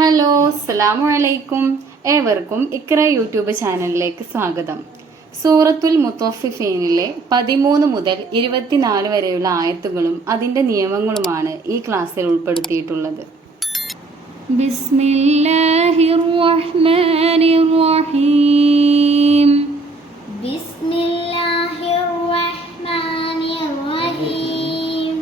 Hello, അസ്സലാമു അലൈക്കും. ഏവർക്കും ഇക്ര യൂട്യൂബ് ചാനലിലേക്ക് സ്വാഗതം. സൂറത്തുൽ മുത്തഫിഫീനിലെ 13 മുതൽ 24 വരെയുള്ള ആയത്തുകളും അതിൻ്റെ നിയമങ്ങളുമാണ് ഈ ക്ലാസ്സിൽ ഉൾപ്പെടുത്തിയിട്ടുള്ളത്. ബിസ്മില്ലാഹിർ റഹ്മാനിർ റഹീം. ബിസ്മില്ലാഹിർ റഹ്മാനിർ റഹീം.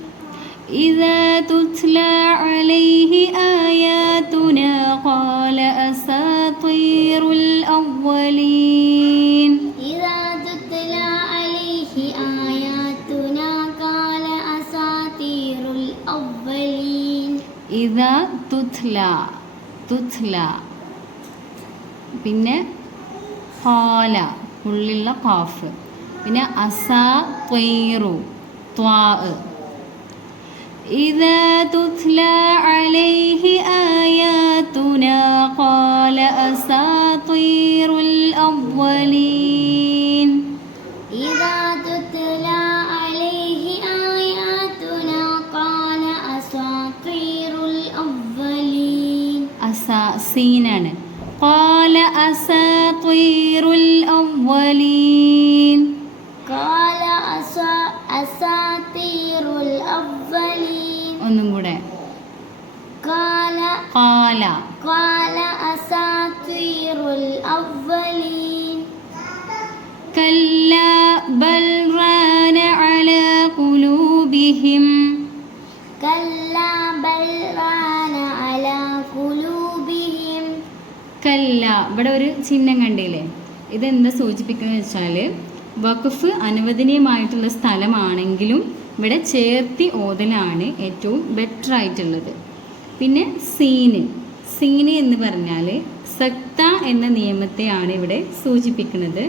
ഇദാ തുത്ലാ അലൈഹി ആയാതുനാ ഖാല അസാതീറുൽ അവ്വലീൻ. ഇദാ തുത്ലാ അലൈഹി ആയാതുനാ ഖാല അസാതീറുൽ അവ്വലീൻ. ഇദാ തുത്ലാ പിന്നെ ഖാല ഉള്ളിലുള്ള ഖാഫ്, പിന്നെ അസാതീറു ത്വാ. إذا تتلى عليه آياتنا قال أساطير الأولين. إذا تتلى عليه آياتنا قال أساطير الأولين. سينان قال أساطير الأولين. قال أساطير الأولين. ഒന്നും കൂടെ. قال أساطير الأولين. كلا بل ران على قلوبهم. كلا بل ران على قلوبهم. കല്ല, ഇവിടെ ഒരു ചിഹ്നം കണ്ടില്ലേ? ഇതെന്താ സൂചിപ്പിക്കുന്നത് വെച്ചാൽ വഖഫ് അനുവദനീയമായിട്ടുള്ള സ്ഥലമാണെങ്കിലും ഇവിടെ ചേർത്തി ഓതലാണ് ഏറ്റവും ബെറ്റർ ആയിട്ടുള്ളത്. പിന്നെ സീന് എന്ന് പറഞ്ഞാൽ സക്ത എന്ന നിയമത്തെയാണ് ഇവിടെ സൂചിപ്പിക്കുന്നത്.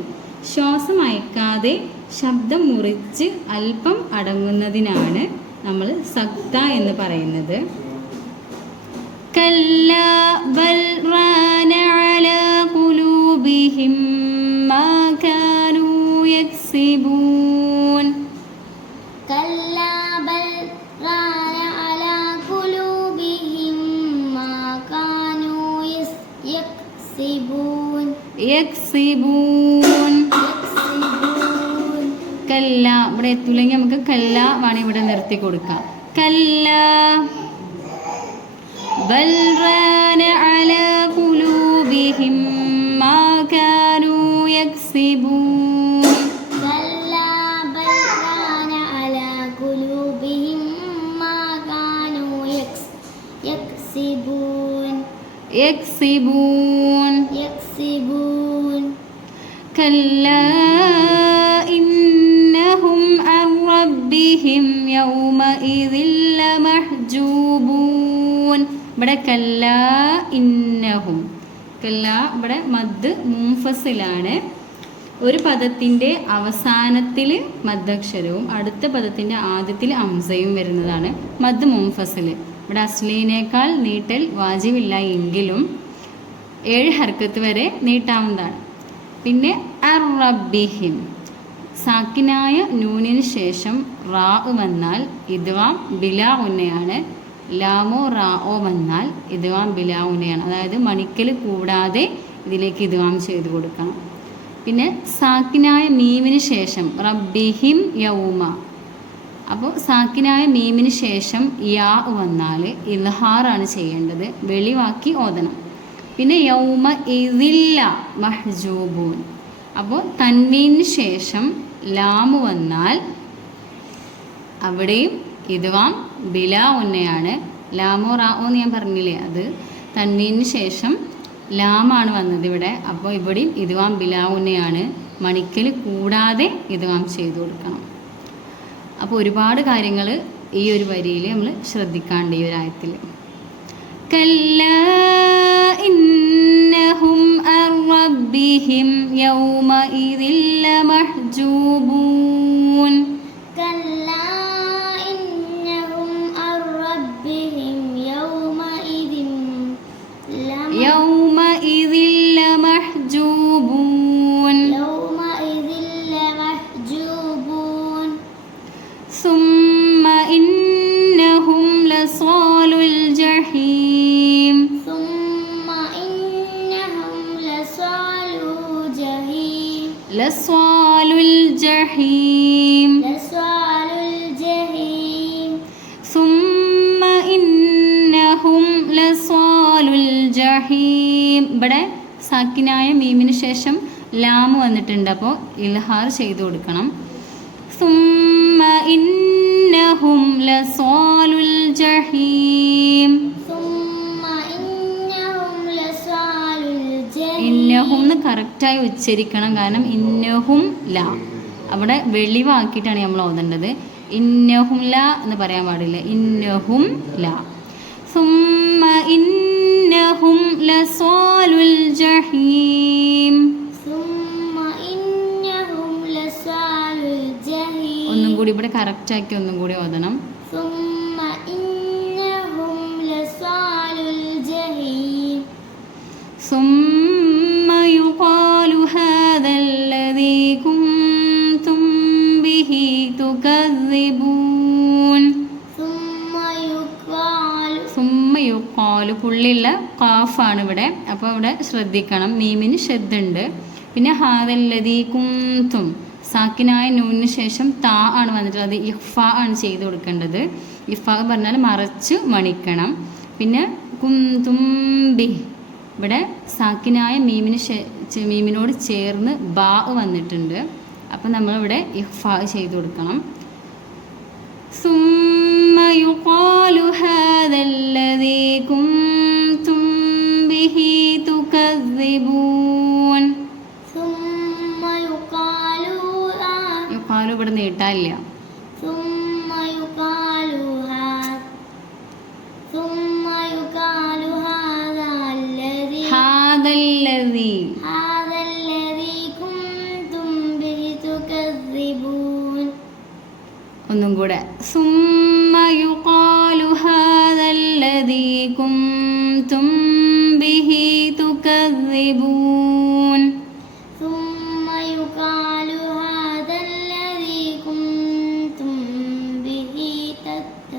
ശ്വാസം അയക്കാതെ ശബ്ദം മുറിച്ച് അല്പം അടങ്ങുന്നതിനാണ് നമ്മൾ സക്ത എന്ന് പറയുന്നത്. കല്ലാ ബൽ റാന അലാ ഖുലൂബിഹിം മാ കാനൂ യക്സിബൂൻ. كلا بل ران على قلوبهم ما كانوا يكسبون. കല്ല ഇവിടെ എത്തൂല്ലെങ്കിൽ നമുക്ക് കല്ല വേണമെങ്കിൽ ഇവിടെ നിർത്തി കൊടുക്കാം. കല്ല ബൽ റാന അലാ ഖുലൂബിഹിം മാ കാനൂ യക്സിബൂൻ. كلا بل ران على قلوبهم ما كانوا يكسبون. كلا إنهم عن ربهم يومئذ لمحجوبون. ഇവിടെ കല്ല ഇന്നഹും. കല്ല ഇവിടെ മദ് മുൻഫസിലാണ്. ഒരു പദത്തിൻ്റെ അവസാനത്തിൽ മദ്ദക്ഷരവും അടുത്ത പദത്തിൻ്റെ ആദ്യത്തിൽ അംസയും വരുന്നതാണ് മദ് മുൻഫസിൽ. ഇവിടെ അസ്ലീനേക്കാൾ നീട്ടൽ വാജിബില്ല എങ്കിലും 7 ഹർക്കത്ത് വരെ നീട്ടാവുന്നതാണ്. പിന്നെ അറബിഹിം, സാക്കിനായ നൂനിന് ശേഷം റാ വന്നാൽ ഇദ്വാം ബിലാ ഉന്നയാണ്. ലാമോ റാഓ വന്നാൽ ഇദ്വാം ബിലാ ഉന്നയാണ്. അതായത് മണിക്കൽ കൂടാതെ ഇതിലേക്ക് ഇദ്വാം ചെയ്ത് കൊടുക്കണം. പിന്നെ സാക്കിനായ മീമിന് ശേഷം റബ്ബിഹിം യൗമ. അപ്പോൾ സാക്കിനായ മീമിന് ശേഷം യാ വന്നാൽ ഇൽഹാറാണ് ചെയ്യേണ്ടത്, വെളിവാക്കി ഓതണം. പിന്നെ യൗമ ഇദില്ല മഹ്ജൂബൂൻ. അപ്പോൾ തൻവീന് ശേഷം ലാമു വന്നാൽ അവിടെയും ഇദ്വാം ബിലാ ഉന്നയാണ്. ലാമോ റാഓ എന്ന് ഞാൻ പറഞ്ഞില്ലേ, അത് തൻവീന് ശേഷം ലാമാണ് വന്നത് ഇവിടെ. അപ്പോൾ ഇവിടെയും ഇദ്വാം ബിലാ ഉന്നയാണ്, മണിക്കൽ കൂടാതെ ഇദ്വാം ചെയ്തു കൊടുക്കണം. അപ്പോൾ ഒരുപാട് കാര്യങ്ങൾ ഈ ഒരു വരിയിൽ നമ്മൾ ശ്രദ്ധിക്കാണ്ട് ഈ ഒരു ആയത്തിൽ. കല്ലാ ഇന്നഹും അൻ റബ്ബിഹിം യൗമഇദിൻ ലമഹ്ജൂബൂൻ. كلا إنهم عن ربهم يومئذ لمحجوبون. ثم إنهم لصالو الجحيم. ثم ലസ്വാലുൽ ജഹീം ലസ്വാലുൽ ജഹീം സുമ്മ ഇന്നഹും ലസ്വാലുൽ ജഹീം. ഇവിടെ സാക്കിനായ മീമിന് ശേഷം ലാം വന്നിട്ടുണ്ട്, അപ്പോൾ ഇൽഹാർ ചെയ്തു കൊടുക്കണം. സുമ്മ ഇന്നഹും ലസ്വാലുൽ ജഹീം. സുമ്മ ഇന്നഹും ലസ്വാലുൽ ജഹീം. ഇന്നഹും എന്ന് കറക്റ്റായി ഉച്ചരിക്കണം, കാരണം ഇന്നഹും ല അവിടെ വെളിവാക്കിയിട്ടാണ് നമ്മൾ ഓതേണ്ടത്. ഇന്നഹും ല എന്ന് പറയാൻ പാടില്ല, ഇന്നഹും ല. സുമ്മ ഇന്നഹും ലസ്വാലുൽ ജഹീം. സുമ്മ ഇന്നഹും ലസ്വാലുൽ ജഹീം. ഒന്നും കൂടി ഇവിടെ കറക്റ്റാക്കി ഒന്നും കൂടി ഓതണം. സുമ്മ ഇന്നഹും ലസ്വാലുൽ ജഹീം. സുമ്മ യുഖാലു ഹാദല്ലദീ കുൻതും ബിഹി തുകദ്ദിബൂൻ. സുമ്മ യുഖാലു പുള്ളിയുള്ള ഖാഫാണ് ഇവിടെ, അപ്പോൾ ഇവിടെ ശ്രദ്ധിക്കണം, മീമിന് ഷദ്ദുണ്ട്. പിന്നെ ഹാദല്ലദീ കുൻതും സാക്കിനായ നൂനിന് ശേഷം താ ആണ് വന്നിട്ടുള്ളത്, ഇഫ്ഫ ആണ് ചെയ്ത് കൊടുക്കേണ്ടത്. ഇഫ്ഫ പറഞ്ഞാൽ മറച്ച് മണിക്കണം. പിന്നെ കുൻതും ബിഹി ഇവിടെ സാക്കിനായ മീമിനോട് ചേർന്ന് ബാ വന്നിട്ടുണ്ട്, അപ്പം നമ്മളിവിടെ ഇഫ്ഫ ചെയ്ത് കൊടുക്കണം. സുമ്മ യുഖാലു ഹാദല്ലദീ കുൻതും ബിഹി തുകദ്ദിബൂൻ. യുഖാലു ഇവിടെ നീട്ടാനില്ല. ഹാദല്ലദീ ഒന്നും കൂടെ. സുമ്മ യുഖാലു ഹാദല്ലദീ കുൻതും ബിഹി തുകദ്ദിബൂൻ. സുമ്മ യുഖാലു ഹാദല്ലദീ കുൻതും ബിഹി കുൻതും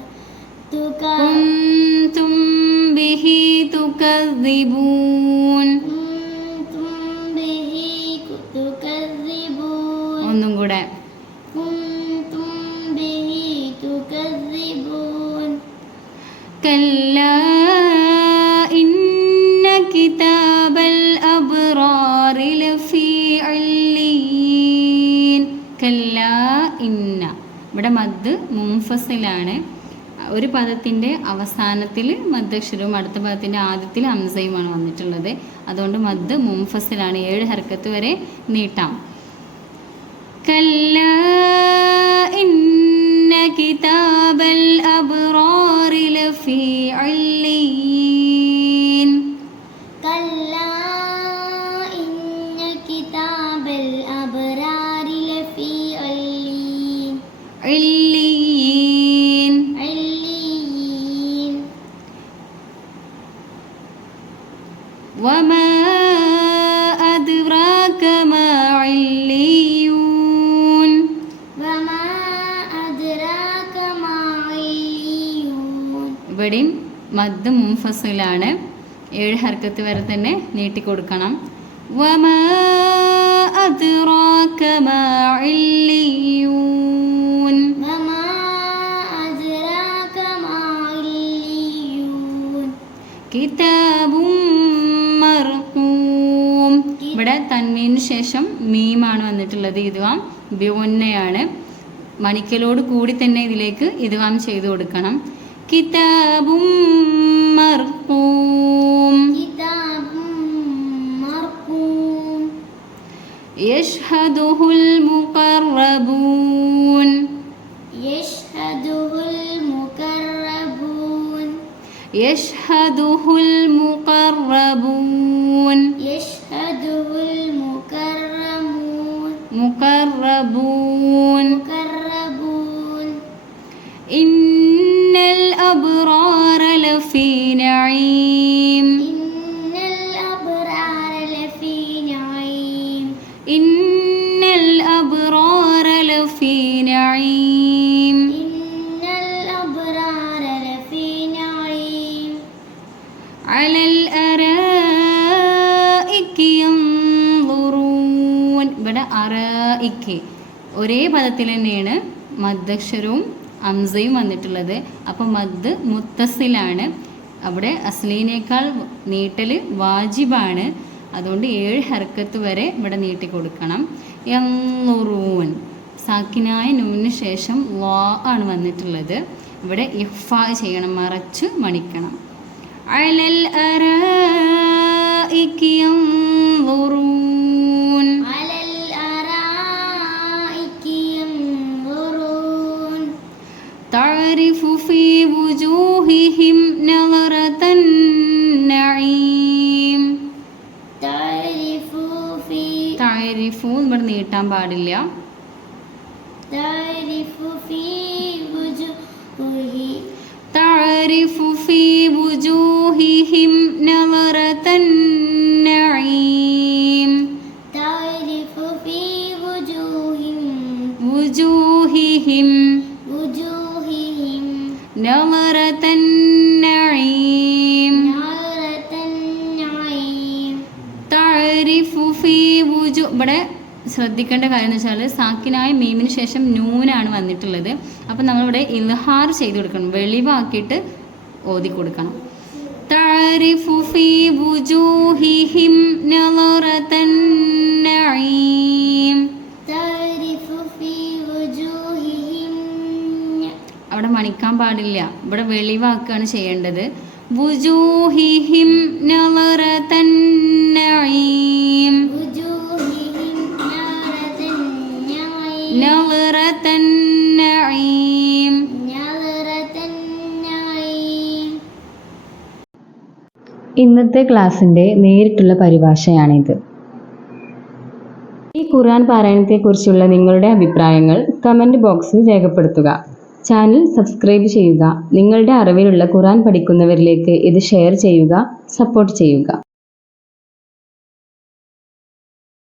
ബിഹി തുകദ്ദിബൂൻ. ഒന്നും കൂടെ. കല്ലാ ഇന്ന കിതാബൽ അബ്റാരി ലഫീ ഇല്ലീൻ. കല്ലാ ഇന്ന ഇവിടെ മദ് മുൻഫസിലാണ്. ഒരു പദത്തിൻ്റെ അവസാനത്തിൽ മദ്ദക്ഷരവും അടുത്ത പദത്തിൻ്റെ ആദ്യത്തിൽ ഹംസയുമാണ് വന്നിട്ടുള്ളത്, അതുകൊണ്ട് മദ് മുൻഫസിലാണ്. 7 ഹർക്കത്ത് വരെ നീട്ടാം. കല്ലാ ഇന്ന കിതാബൽ അബ്റാരി ലഫീ ഇല്ലീൻ. കല്ലാ ഇന്ന കിതാബൽ അബ്റാരി ലഫീ ഇല്ലീൻ. ഇല്ലീൻ. ഇല്ലീൻ. വമാ അദ്റാക മാ ഇല്ലീയൂൻ. വമാ അദ്റാക മാ ഇല്ലീയൂൻ. ഇവിടെയും മദ് മുൻഫസിലാണ്, 7 ഹർക്കത്ത് വരെ തന്നെ നീട്ടിക്കൊടുക്കണം. വമാ അദ്റാക മാ ഇല്ലീയൂൻ. വമാ അദ്റാക മാ ഇല്ലീയൂൻ. കിതാബും മർഖൂം. ഇവിടെ തൻവീനു ശേഷം മീമാണ് വന്നിട്ടുള്ളത്, ഇദ്ഗാം ബിഗുന്നയാണ്. മണിക്കലോട് കൂടി തന്നെ ഇതിലേക്ക് ഇദ്ഗാം ചെയ്തു കൊടുക്കണം. കിതാബും മർഖൂം. കിതാബും മർഖൂം. യശ്ഹദുഹുൽ മുഖറബൂൻ. യശ്ഹദുഹുൽ മുഖറബൂൻ. യശ്ഹദുഹുൽ മുഖറബൂൻ. യശ്ഹദുഹുൽ മുഖറബൂൻ. മുഖറബൂൻ. മുഖറബൂൻ. ഇന്നൽ അബ്റാറ ലഫീ നഈം. ഇന്നൽ അബ്റാറ ലഫീ നഈം. ഇന്നൽ അബ്റാറ ലഫീ നഈം. ഇന്നൽ അബ്റാറ ലഫീ നഈം. അലൽ അറായികി യൻദുറൂൻ. ഇവിടെ അറഇക്ക് ഒരേ പദത്തിൽ തന്നെയാണ് മദ്ദക്ഷരവും അംസയും വന്നിട്ടുള്ളത്. അപ്പോൾ മദ് മുത്തസിലാണ്. അവിടെ അസ്ലീനേക്കാൾ നീട്ടൽ വാജിബാണ്. അതുകൊണ്ട് 7 ഹർക്കത്ത് വരെ ഇവിടെ നീട്ടി കൊടുക്കണം. യൻളുറൂൻ സാക്കിനായ നൂനിന് ശേഷം ലാ ആണ് വന്നിട്ടുള്ളത്. ഇവിടെ ഇഖ്ഫാ ചെയ്യണം, മറച്ച് മണിക്കണം. അലൽ അറായികി യൻളുറൂൻ അലൽ അറായികി യൻളുറൂൻ തഅരിഫു ഫീ വുജൂഹിഹിം നളറതൻ നഈം. തഅരിഫു ഇവിടെ നീട്ടാൻ പാടില്ല. തഅരിഫു ഫീ വുജൂഹി തഅരിഫു ഫീ വുജൂഹിഹിം നളറതൻ നഈം. തഅരിഫു ഫീ വുജൂഹിഹിം നളറതൻ നഈം. നളറതൻ നഈം. തഅരിഫു ഫീ ഇവിടെ ശ്രദ്ധിക്കേണ്ട കാര്യം എന്ന് വെച്ചാൽ സാക്കിനായ മീമിന് ശേഷം നൂനാണ് വന്നിട്ടുള്ളത്. അപ്പം നമ്മളിവിടെ ഇൽഹാർ ചെയ്ത് കൊടുക്കണം, വെളിവാക്കിയിട്ട് ഓതി കൊടുക്കണം. തഅരിഫു ഫീ വുജൂഹിഹിം നളറതൻ നഈം. തഅരിഫു ഫീ വുജൂഹിഹിം അവിടെ മണിക്കാൻ പാടില്ല, ഇവിടെ വെളിവാക്കുകയാണ് ചെയ്യേണ്ടത്. വുജൂഹിഹിം നളറതൻ നഈം. നളറതൻ നഈം. ഇന്നത്തെ ക്ലാസ്സിൻ്റെ നേരിട്ടുള്ള പരിഭാഷയാണിത്. ഈ ഖുർആൻ പാരായണത്തെക്കുറിച്ചുള്ള നിങ്ങളുടെ അഭിപ്രായങ്ങൾ കമൻറ്റ് ബോക്സിൽ രേഖപ്പെടുത്തുക. ചാനൽ സബ്സ്ക്രൈബ് ചെയ്യുക. നിങ്ങളുടെ അറിവിലുള്ള ഖുർആൻ പഠിക്കുന്നവരിലേക്ക് ഇത് ഷെയർ ചെയ്യുക, സപ്പോർട്ട് ചെയ്യുക.